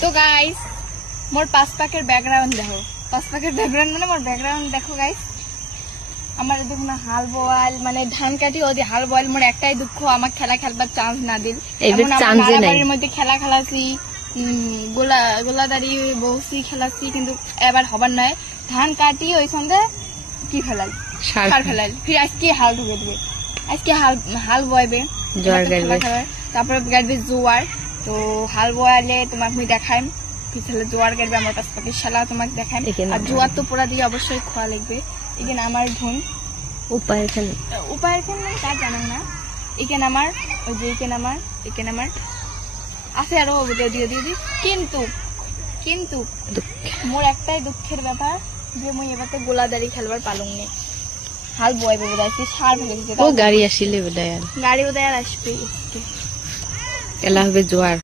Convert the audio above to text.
তো গাইস মোর পাঁচ পাকের ব্যাকগ্রাউন্ড দেখো, পাঁচ পাকের ব্যাকগ্রাউন্ড মানে মোর ব্যাকগ্রাউন্ড দেখো গাইস। আমার দেখুন হাল বয়াল মানে ধান কাটি ওদি হাল বয়াল। মোর একটাই দুঃখ, আমার খেলা খেলবার চান্স না দিল। বাড়ির মধ্যে খেলা খেলাছি, গোলাদারি বসি খেলাছি, কিন্তু এবার হবার নয়। ধান কাটি ওই সঙ্গে কি ফেলাল, সার ফেলাল। ফির আজকে হাল ঢুকে দেবে, আজকে হাল বয়বে, তারপরে গাড়বে জোয়ার। তো হাল বয়ালে তোমাকে আমি দেখাই, পিছলে জোয়ার গাড়বে আমার পাশ পাখি শালা তোমাকে দেখাই। আর জোয়ার তো পোড়া দিয়ে অবশ্যই খোয়া লাগবে। এখানে আমার ধুন উপায়ের খেল মানে তার জানেন না। এখানে আমার ওই যে এখানে আমার আছে আরো দিয়ে কিন্তু মোর একটাই দুঃখের ব্যাপার যে মুই এবার তো গোলাদারি খেলবার পালুং নেই। হাল বয়বে বোধহয় সার ফেলে দিতে, গাড়ি বোধহয় আসবে, এলা হবে জোয়ার।